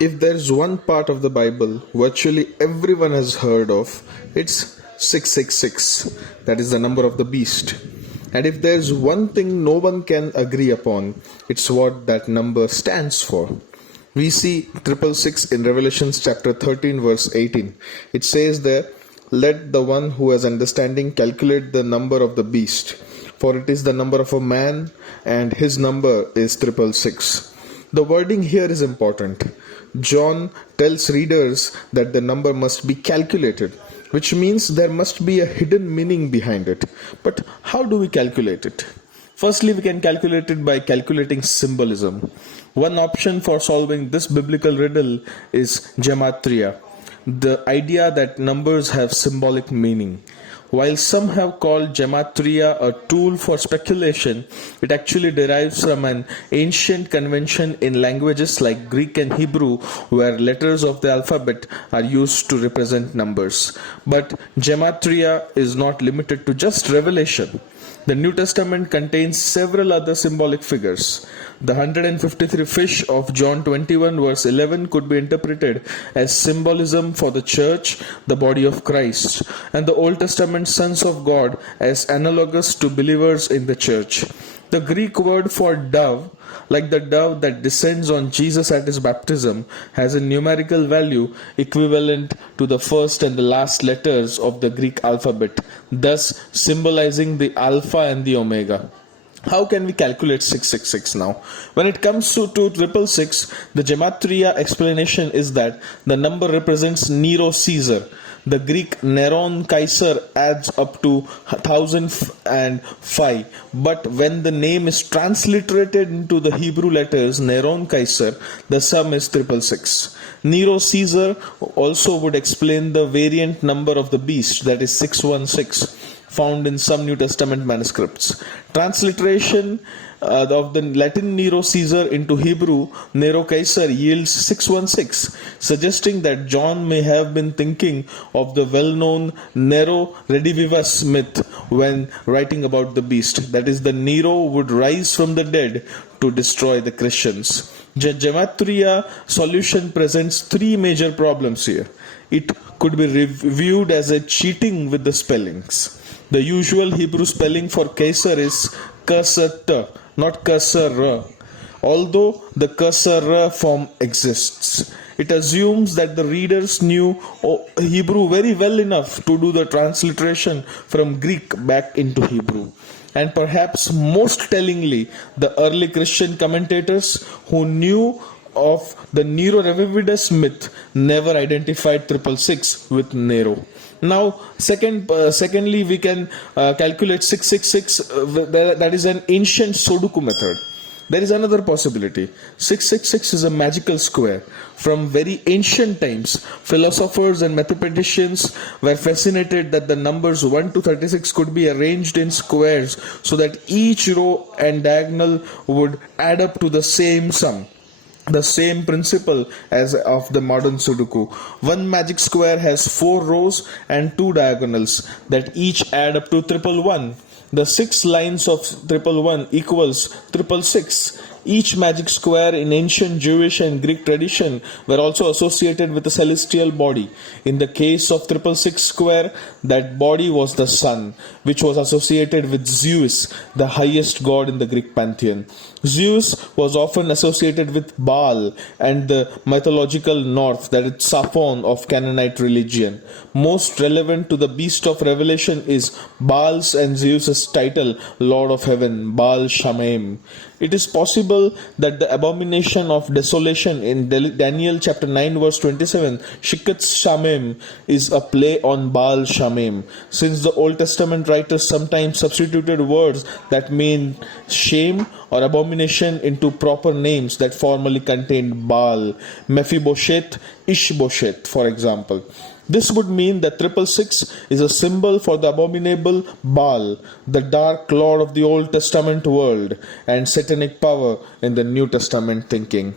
If there's one part of the Bible virtually everyone has heard of, it's 666. That is the number of the beast. And if there's one thing no one can agree upon, it's what that number stands for. We see 666 in Revelation chapter 13 verse 18. It says there, "Let the one who has understanding calculate the number of the beast, for it is the number of a man, and his number is 666." The wording here is important. John tells readers that the number must be calculated, which means there must be a hidden meaning behind it. But how do we calculate it? Firstly, we can calculate it by calculating symbolism. One option for solving this biblical riddle is gematria, the idea that numbers have symbolic meaning. While some have called gematria a tool for speculation, it actually derives from an ancient convention in languages like Greek and Hebrew, where letters of the alphabet are used to represent numbers. But gematria is not limited to just Revelation. The New Testament contains several other symbolic figures. The 153 fish of John 21 verse 11 could be interpreted as symbolism for the church, the body of Christ, and the Old Testament sons of God as analogous to believers in the church. The Greek word for dove, like the dove that descends on Jesus at his baptism, has a numerical value equivalent to the first and the last letters of the Greek alphabet, thus symbolizing the Alpha and the Omega. How can we calculate 666 now? When it comes to 666, the gematria explanation is that the number represents Nero Caesar. The Greek Neron Kaiser adds up to 1005, but when the name is transliterated into the Hebrew letters Neron Kaiser, the sum is 666. Nero Caesar also would explain the variant number of the beast, that is 616, found in some New Testament manuscripts. Transliteration of the Latin Nero Caesar into Hebrew Nero Kaiser yields 616, suggesting that John may have been thinking of the well-known Nero Redivivus myth when writing about the beast. That is, the Nero would rise from the dead to destroy the Christians. Gematria solution presents three major problems here. It could be viewed as a cheating with the spellings. The usual Hebrew spelling for Kaiser is Kasat, not Kasar, although the Kasar form exists. It assumes that the readers knew Hebrew very well enough to do the transliteration from Greek back into Hebrew. And perhaps most tellingly, the early Christian commentators who knew of the Nero Revividus myth never identified 666 with Nero. Now, secondly, we can calculate 666. That is an ancient Sudoku method. There is another possibility. 666 is a magical square. From very ancient times, philosophers and mathematicians were fascinated that the numbers 1 to 36 could be arranged in squares so that each row and diagonal would add up to the same sum. The same principle as of the modern Sudoku. One magic square has 4 rows and 2 diagonals that each add up to 111. The 6 lines of 111 equals 666. Each magic square in ancient Jewish and Greek tradition were also associated with a celestial body. In the case of 666 square, that body was the sun, which was associated with Zeus, the highest god in the Greek pantheon. Zeus was often associated with Baal and the mythological north, that is Saphon of Canaanite religion. Most relevant to the beast of Revelation is Baal's and Zeus's title, Lord of Heaven, Baal Shamaim. It is possible that the abomination of desolation in Daniel chapter 9 verse 27, Shiketz Shamim, is a play on Baal Shamim, since the Old Testament writers sometimes substituted words that mean shame or abomination into proper names that formerly contained Baal, Mephibosheth, Ishbosheth, for example. This would mean that 666 is a symbol for the abominable Baal, the dark lord of the Old Testament world, and satanic power in the New Testament thinking.